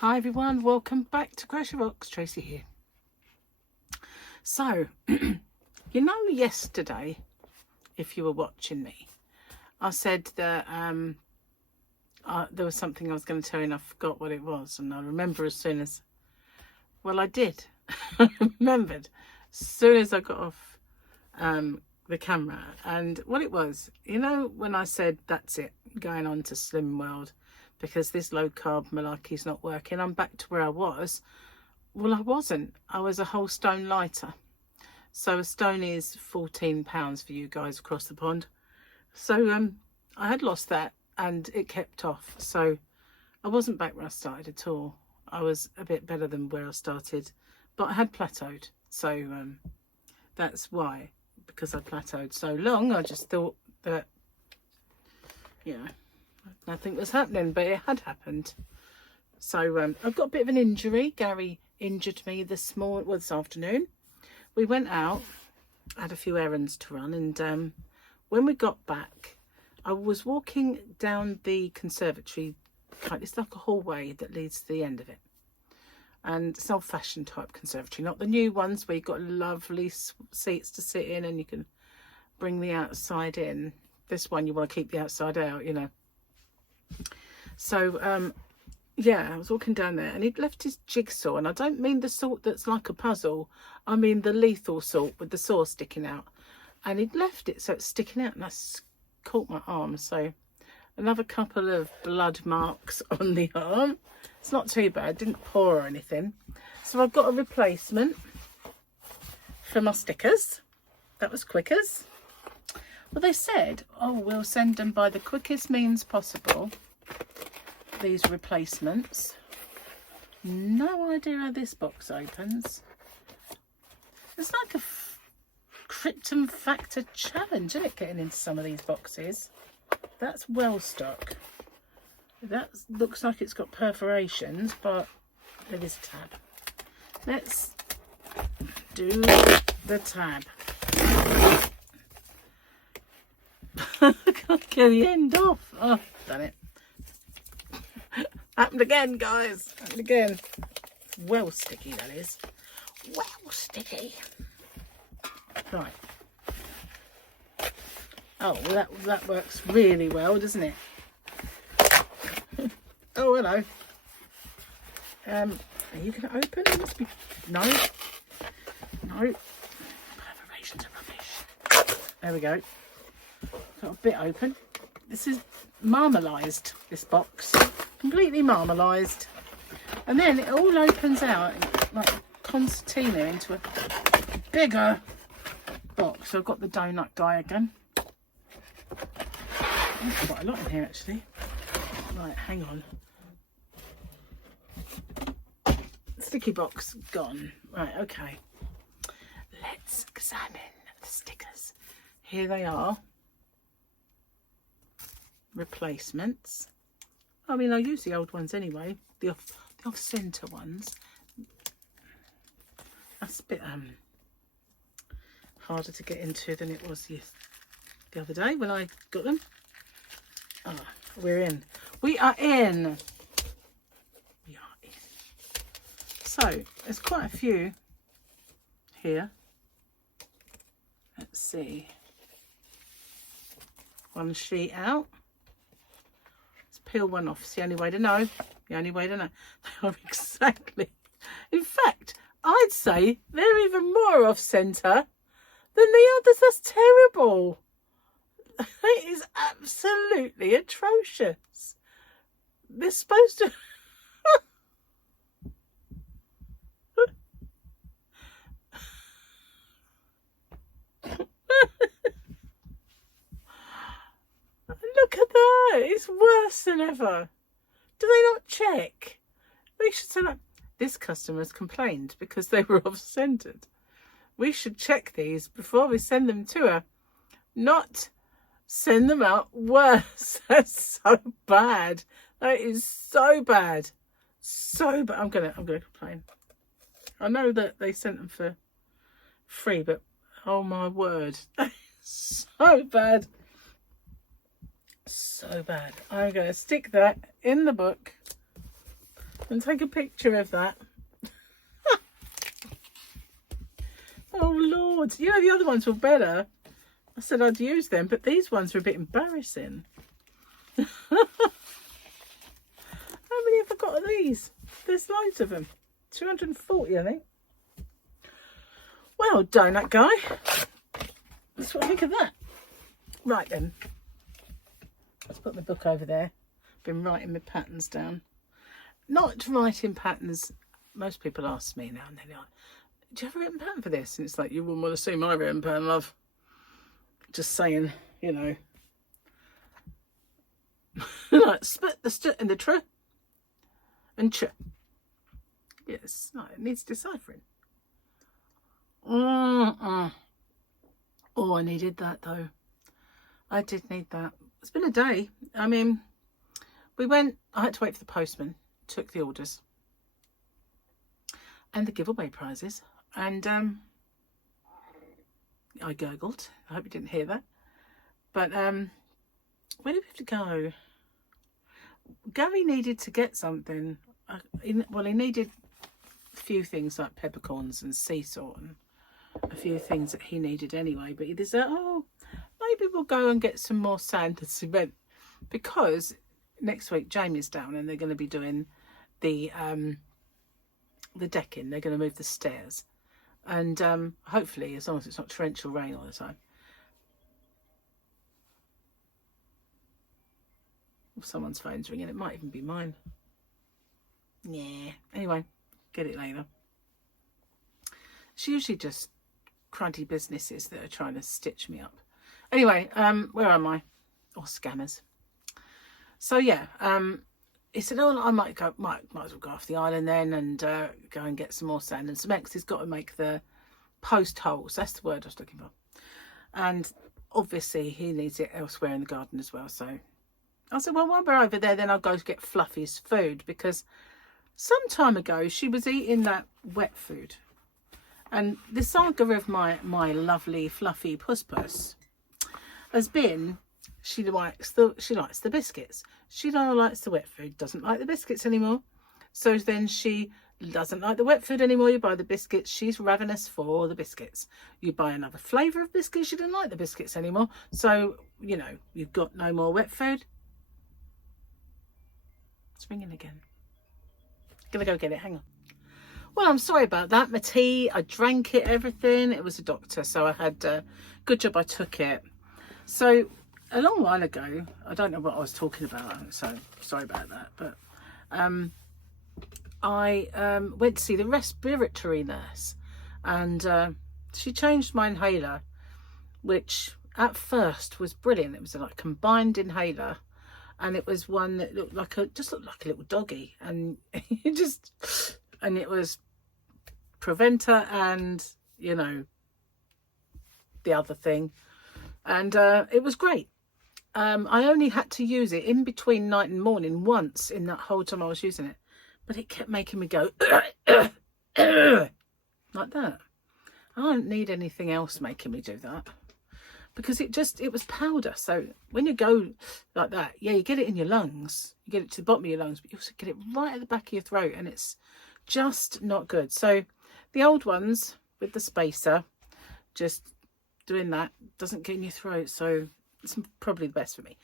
Hi everyone, welcome back to Crochet Rocks. Tracy here. So, you know, yesterday, if you were watching me, I said that there was something I was going to tell you and I forgot what it was, and I remember as soon as, well, I did. I remembered as soon as I got off the camera. And what it was, you know, when I said that's it, going on to Slim World because this low carb malarkey's not working, I'm back to where I was. Well, I wasn't. I was a whole stone lighter. So a stone is £14 for you guys across the pond. So I had lost that and it kept off. So I wasn't back where I started at all. I was a bit better than where I started, but I had plateaued. So that's why, because I plateaued so long, I just thought that, you know, nothing was happening, but it had happened. So I've got a bit of an injury. Gary injured me this afternoon. We went out, had a few errands to run, and when we got back, I was walking down the conservatory. It's like a hallway that leads to the end of it, and it's an old-fashioned type conservatory, not the new ones where you've got lovely seats to sit in and you can bring the outside in. This one you want to keep the outside out, you know. So yeah, I was walking down there and he'd left his jigsaw, and I don't mean the sort that's like a puzzle, I mean the lethal sort with the saw sticking out, and he'd left it so it's sticking out, and I caught my arm. So another couple of blood marks on the arm. It's not too bad, didn't pour or anything. So I've got a replacement for my stickers. That was quickers. Well, they said, oh, we'll send them by the quickest means possible, these replacements. No idea how this box opens. It's like a Krypton Factor challenge, isn't it, getting into some of these boxes? That's well stuck. That looks like it's got perforations, but there is a tab. Let's do the tab. I can't get the end off. Oh, done it. Happened again, guys. Happened again. Well sticky, that is. Well sticky. Right. Oh, well, that works really well, doesn't it? Oh, hello. Are you going to open? It must be... No. No. Perforations are rubbish. There we go. Got a bit open. This is marmalised, this box. Completely marmalised. And then it all opens out like concertina into a bigger box. So I've got the donut guy again. There's quite a lot in here actually. Right, hang on. Sticky box gone. Right, okay. Let's examine the stickers. Here they are. Replacements. I mean, I use the old ones anyway. The off-center ones. That's a bit harder to get into than it was the other day when I got them. Ah, we're in. We are in. We are in. So there's quite a few here. Let's see. One sheet out. Let's peel one off. It's the only way to know. The only way to know. They are exactly. In fact, I'd say they're even more off centre than the others. That's terrible. It is absolutely atrocious. They're supposed to... Look at that. It's worse than ever. Do they not check? They should say that. This customer has complained because they were off-centred. We should check these before we send them to her. Not send them out worse. That's so bad. That is so bad. So bad. I'm gonna complain. I know that they sent them for free, but oh my word. So bad. So bad. I'm going to stick that in the book and take a picture of that. Oh Lord, you know the other ones were better. I said I'd use them, but these ones are a bit embarrassing. How many have I got of these? There's loads of them. 240, I think. Well, donut guy. That's what I think of that. Right then. Let's put my book over there. Been writing my patterns down. Not writing patterns. Most people ask me now and then, like, do you have a written pattern for this? And it's like, you wouldn't want to see my written pattern, love. Just saying, you know. Like, split the st and the tr and ch. Yes, no, it needs deciphering. Oh, I needed that though. I did need that. It's been a day. I mean, we went, I had to wait for the postman, took the orders and the giveaway prizes, and I gurgled. I hope you didn't hear that. But where did we have to go? Gary needed to get something. Well, he needed a few things like peppercorns and sea salt and a few things that he needed anyway. But he said, oh, maybe we'll go and get some more sand and cement, because next week Jamie's down and they're going to be doing the decking. They're going to move the stairs, and hopefully, as long as it's not torrential rain all the time. If someone's phone's ringing, it might even be mine. Yeah. Anyway, get it later. It's usually just cruddy businesses that are trying to stitch me up. Anyway, where am I? Or scammers. So yeah, he said, oh, I might as well go off the island then and go and get some more sand and cement, because he's got to make the post holes. That's the word I was looking for. And obviously he needs it elsewhere in the garden as well. So I said, well, while we're over there, then I'll go get Fluffy's food, because some time ago she was eating that wet food. And the saga of my lovely Fluffy puss has been, she likes the biscuits. She now likes the wet food, doesn't like the biscuits anymore. So then she doesn't like the wet food anymore. You buy the biscuits, she's ravenous for the biscuits. You buy another flavour of biscuits, she doesn't like the biscuits anymore. So, you know, you've got no more wet food. It's ringing again. Gonna go get it, hang on. Well, I'm sorry about that. My tea, I drank it, everything. It was a doctor, so I had good job I took it. So a long while ago, I don't know what I was talking about, so sorry about that, but I went to see the respiratory nurse, and she changed my inhaler, which at first was brilliant. It was a combined inhaler, and it was one that looked like a little doggy, and it was preventer and, you know, the other thing, and it was great. I only had to use it in between night and morning once in that whole time I was using it, but it kept making me go like that. I don't need anything else making me do that, because it was powder. So when you go like that, yeah, you get it in your lungs, you get it to the bottom of your lungs, but you also get it right at the back of your throat, and it's just not good. So the old ones with the spacer, just doing that doesn't get in your throat, so it's probably the best for me.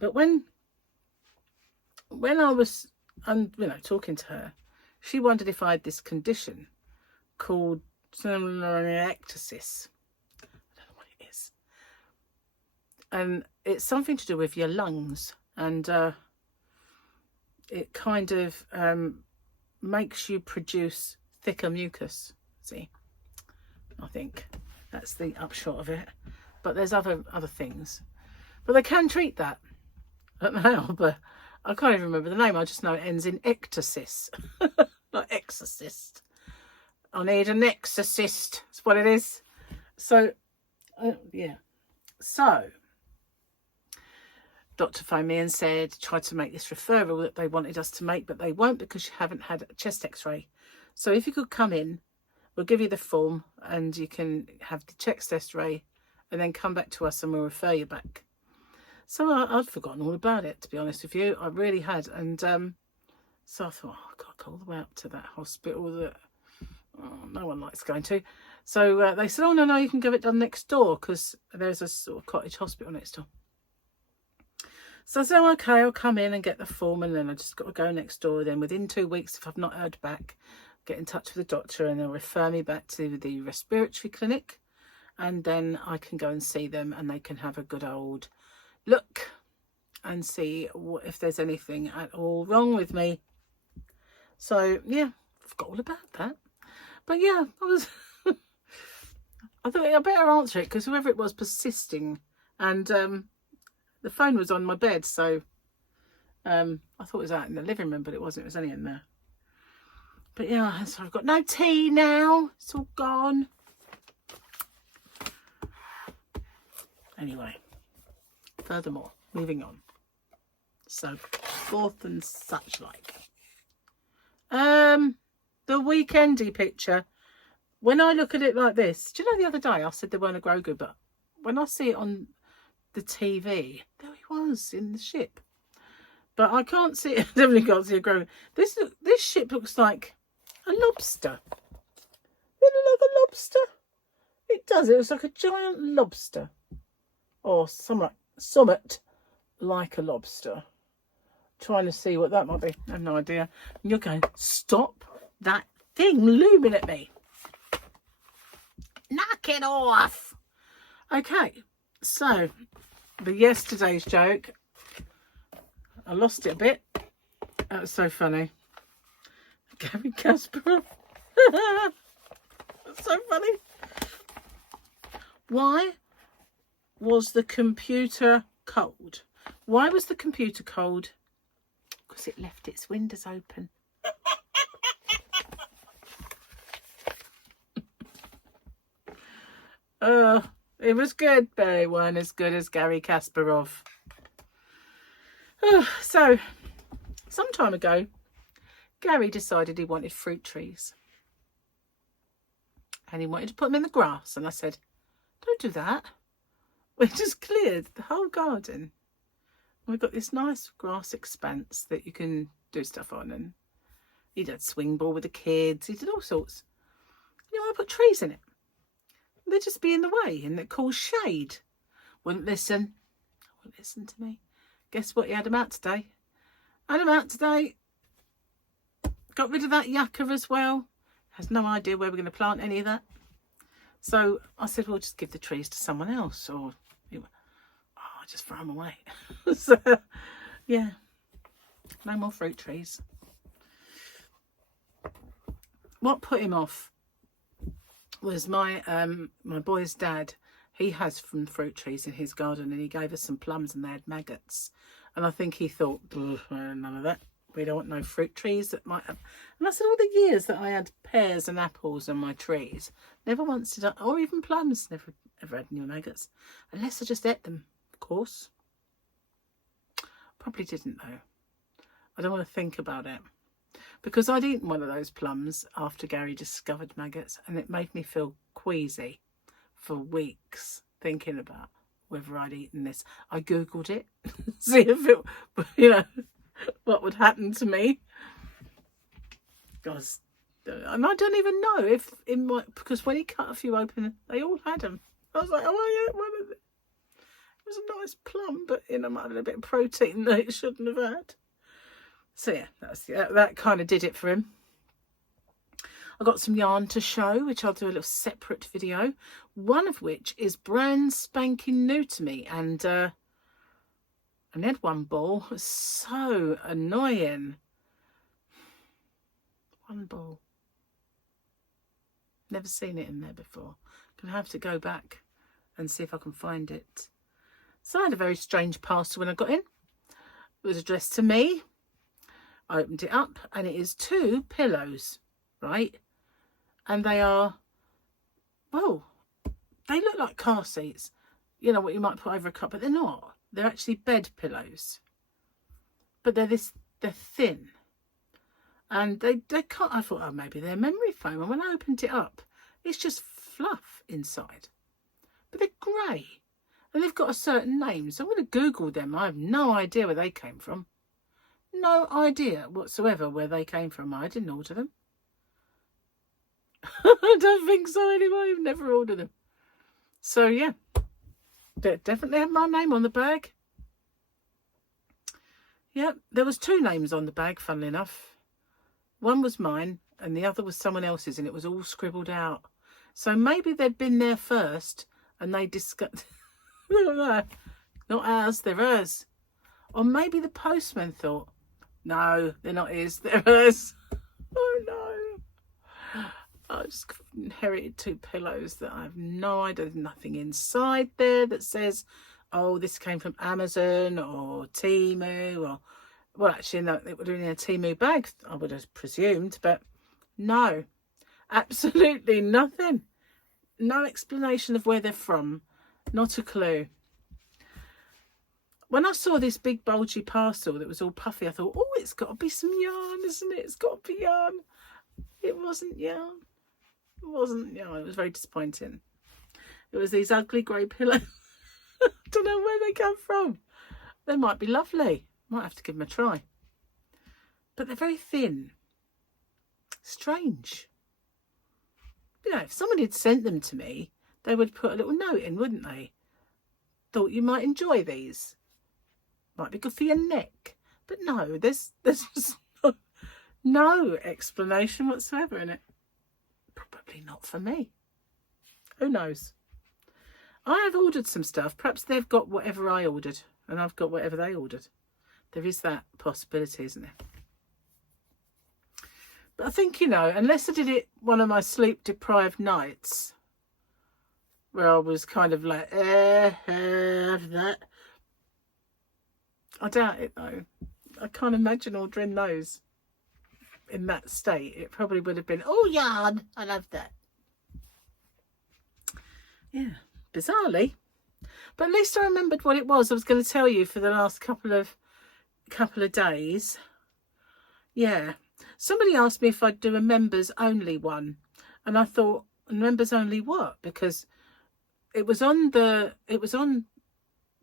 But when I was talking to her, she wondered if I had this condition called ectasis. I don't know what it is, and it's something to do with your lungs, and it kind of makes you produce thicker mucus. See, I think that's the upshot of it. But there's other things, but they can treat that. I don't know how, but I can't even remember the name. I just know it ends in ectasis. Like exorcist. I need an exorcist. That's what it is. So yeah, so doctor phoned me and said, tried to make this referral that they wanted us to make, but they won't, because you haven't had a chest x-ray. So if you could come in, we'll give you the form and you can have the chest x-ray, and then come back to us and we'll refer you back. So I'd forgotten all about it, to be honest with you. I really had. And So I thought, oh, I've got to go all the way up to that hospital that no one likes going to. So they said, oh, no, you can get it done next door because there's a sort of cottage hospital next door. So I said, oh, okay, I'll come in and get the form, and then I just got to go next door. Then within 2 weeks, if I've not heard back, get in touch with the doctor and they'll refer me back to the respiratory clinic, and then I can go and see them and they can have a good old look and see if there's anything at all wrong with me. So, yeah, I forgot all about that. But, yeah, I thought I better answer it because whoever it was persisting, and the phone was on my bed, so I thought it was out in the living room, but it wasn't. It was only in there. But yeah, so I've got no tea now. It's all gone. Anyway, furthermore, moving on. So, forth and such like. The weekendy picture. When I look at it like this, do you know the other day I said they weren't a grow good, but when I see it on the TV, there he was in the ship. But I can't see it. I definitely can't see a grow. This ship looks like a lobster. It looks like a lobster. It does. It looks like a giant lobster, or somewhat like a lobster. Trying to see what that might be. I have no idea. And you're going, stop that thing looming at me. Knock it off. Okay, so the yesterday's joke. I lost it a bit. That was so funny. Gary Kasparov. That's so funny. Why was the computer cold? Why was the computer cold? Because it left its windows open. It was good, but it weren't as good as Gary Kasparov. So, some time ago, Gary decided he wanted fruit trees. And he wanted to put them in the grass. And I said, don't do that. We just cleared the whole garden. We've got this nice grass expanse that you can do stuff on. And he did swing ball with the kids. He did all sorts. You want to put trees in it. They'd just be in the way and it caused shade. Wouldn't listen. Wouldn't listen to me. Guess what? He had them out today. Had them out today. Got rid of that yucca as well. Has no idea where we're going to plant any of that. So I said, well, just give the trees to someone else. Or, just throw them away. So, yeah. No more fruit trees. What put him off was my boy's dad. He has some fruit trees in his garden, and he gave us some plums and they had maggots. And I think he thought, none of that. We don't want no fruit trees that might have. And I said, all the years that I had pears and apples on my trees, never once did I, or even plums, never ever had any maggots. Unless I just ate them, of course. Probably didn't though. I don't want to think about it. Because I'd eaten one of those plums after Gary discovered maggots, and it made me feel queasy for weeks thinking about whether I'd eaten this. I googled it, see if it, what would happen to me. Because, and I don't even know if because when he cut a few open, they all had them. I was like, oh yeah, one of them. It was a nice plum, but might have a bit of protein that it shouldn't have had. So yeah, that kind of did it for him. I got some yarn to show, which I'll do a little separate video. One of which is brand spanking new to me, and I had one ball. It was so annoying. One ball. Never seen it in there before. Gonna have to go back and see if I can find it. So I had a very strange parcel when I got in. It was addressed to me. I opened it up and it is 2 pillows, right? And they are, well, they look like car seats. You know what you might put over a cup, but they're not. They're actually bed pillows. But they're thin. And they can't, I thought, oh, maybe they're memory foam. And when I opened it up, it's just fluff inside. But they're grey. And they've got a certain name. So I'm going to Google them. I have no idea where they came from. no idea whatsoever where they came from. I didn't order them. I don't think so anyway. I've never ordered them. So yeah, they definitely have my name on the bag. Yeah, there was 2 names on the bag, funnily enough. One was mine and the other was someone else's, and it was all scribbled out. So maybe they'd been there first and they discussed. Not ours, they're hers. Or maybe the postman thought, no, they're not his, they're hers. Oh no. I just inherited 2 pillows that I have no idea. There's nothing inside there that says, oh, this came from Amazon or Temu, or, well, actually, no, it would have been a Temu bag, I would have presumed, but no, absolutely nothing. No explanation of where they're from. Not a clue. When I saw this big bulgy parcel that was all puffy, I thought, oh, it's got to be some yarn, isn't it? It's got to be yarn. It wasn't yarn. It wasn't yarn. It was very disappointing. It was these ugly grey pillows. I don't know where they come from. They might be lovely. Might have to give them a try. But they're very thin. Strange. You know, if somebody had sent them to me, they would put a little note in, wouldn't they? Thought you might enjoy these. Might be good for your neck. But no, there's just no explanation whatsoever in it. Probably not for me. Who knows? I have ordered some stuff. Perhaps they've got whatever I ordered and I've got whatever they ordered. There is that possibility, isn't there? But I think, you know, unless I did it one of my sleep-deprived nights, where I was kind of like, that. I doubt it, though. I can't imagine ordering those in that state. It probably would have been, oh, yarn, I love that. Yeah, bizarrely. But at least I remembered what it was I was going to tell you for the last couple of days. Yeah. Somebody asked me if I'd do a members only one. And I thought, members only what? Because it was on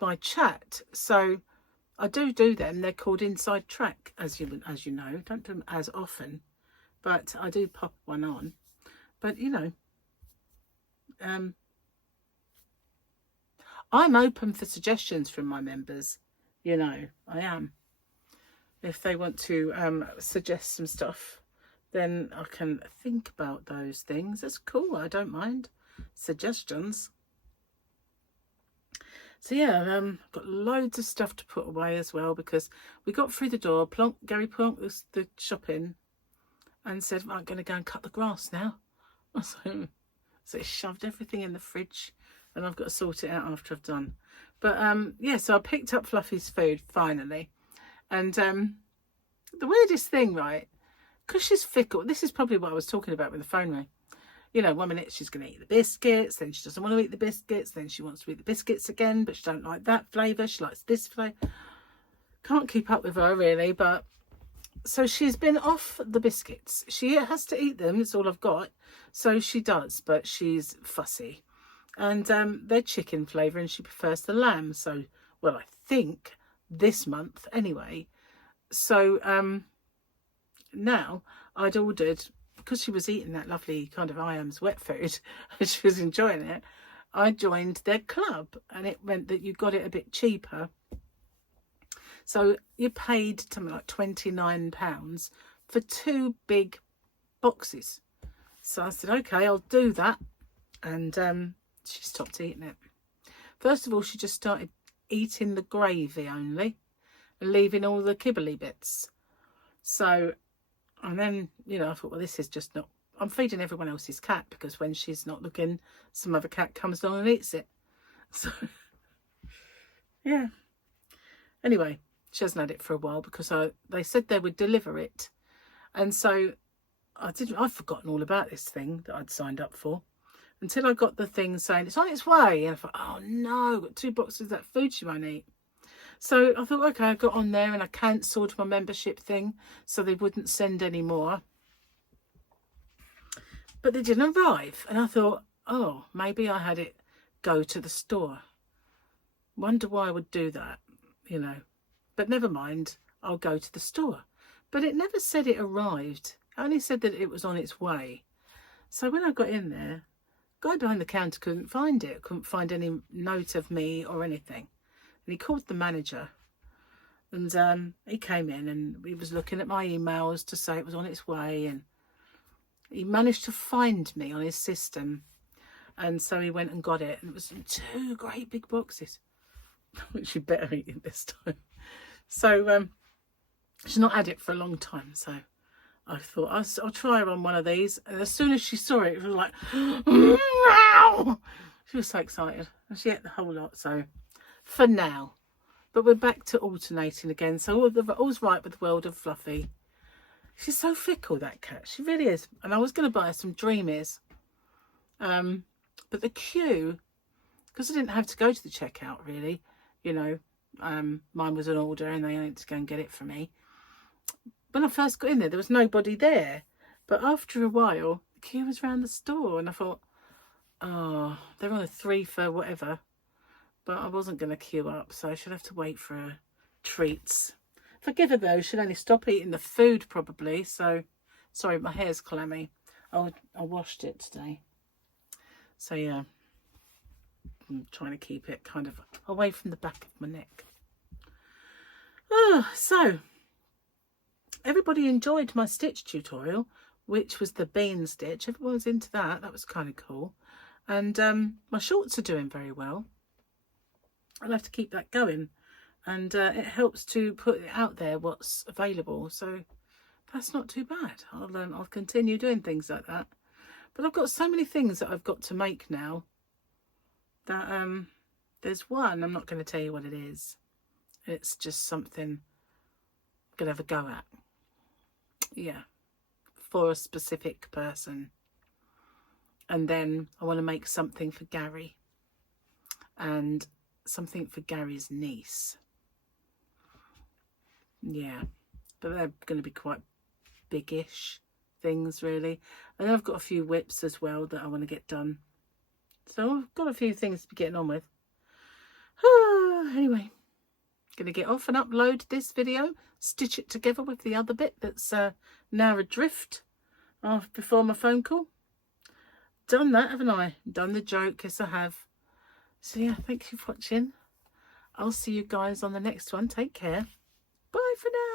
my chat. So I do them. They're called Inside Track, as you know. Don't do them as often, but I do pop one on. But you know, I'm open for suggestions from my members. You know, I am. If they want to suggest some stuff, then I can think about those things. That's cool. I don't mind suggestions. So yeah, got loads of stuff to put away as well, because we got through the door. Gary Plonk was the shopping and said, well, I'm going to go and cut the grass now. So he shoved everything in the fridge and I've got to sort it out after I've done. But yeah, so I picked up Fluffy's food finally. And the weirdest thing, right, because she's fickle, this is probably what I was talking about when the phone rang. You know, 1 minute she's going to eat the biscuits, then she doesn't want to eat the biscuits, then she wants to eat the biscuits again, but she don't like that flavour, she likes this flavour. Can't keep up with her really, but so she's been off the biscuits. She has to eat them, it's all I've got, so she does, but she's fussy. And they're chicken flavour and she prefers the lamb, so, well, I think this month anyway. So now I'd ordered, because she was eating that lovely kind of Iams wet food and she was enjoying it, I joined their club, and it meant that you got it a bit cheaper. So you paid something like £29 for 2 big boxes. So I said, okay, I'll do that. And she stopped eating it. First of all, she just started eating the gravy only and leaving all the kibbly bits. So, and then, you know, I thought, well, this is just not, I'm feeding everyone else's cat, because when she's not looking, some other cat comes along and eats it. So, yeah. Anyway, she hasn't had it for a while, because they said they would deliver it. And so I'd forgotten all about this thing that I'd signed up for, until I got the thing saying it's on its way. And I thought, oh no, I've got 2 boxes of that food she won't eat. So I thought, okay, I got on there and I cancelled my membership thing so they wouldn't send any more. But they didn't arrive. And I thought, oh, maybe I had it go to the store. Wonder why I would do that, you know. But never mind. I'll go to the store. But it never said it arrived. It only said that it was on its way. So when I got in there, the guy behind the counter couldn't find it. Couldn't find any note of me or anything. And he called the manager. And he came in and he was looking at my emails to say it was on its way. And he managed to find me on his system. And so he went and got it. And it was in 2 great big boxes. Which you better eat it this time. So she's not had it for a long time. So I thought I'll try her on one of these. And as soon as she saw it, it was like, wow! She was so excited. And she ate the whole lot. So for now. But we're back to alternating again. So all's right with the world of Fluffy. She's so fickle, that cat. She really is. And I was going to buy her some Dreamies. But the queue, because I didn't have to go to the checkout, really. You know, mine was an order and they had to go and get it for me. When I first got in there was nobody there. But after a while, the queue was around the store. And I thought, oh, they're on a 3 for whatever. But I wasn't going to queue up, so I should have to wait for her treats. If I give her those, she'll only stop eating the food probably. So, sorry, my hair's clammy. I washed it today. So, yeah. I'm trying to keep it kind of away from the back of my neck. Oh, so, everybody enjoyed my stitch tutorial, which was the bean stitch. Everyone was into that. That was kind of cool. And my shorts are doing very well. I'll have to keep that going, and it helps to put it out there what's available, so that's not too bad. I'll continue doing things like that. But I've got so many things that I've got to make now that there's one, I'm not going to tell you what it is. It's just something I'm going to have a go at. Yeah, for a specific person. And then I want to make something for Gary. And something for Gary's niece. Yeah, but they're going to be quite biggish things, really. And I've got a few whips as well that I want to get done. So I've got a few things to be getting on with. Anyway, going to get off and upload this video, stitch it together with the other bit that's now adrift before my phone call. Done that, haven't I? Done the joke, yes I have. So yeah, thank you for watching. I'll see you guys on the next one. Take care. Bye for now.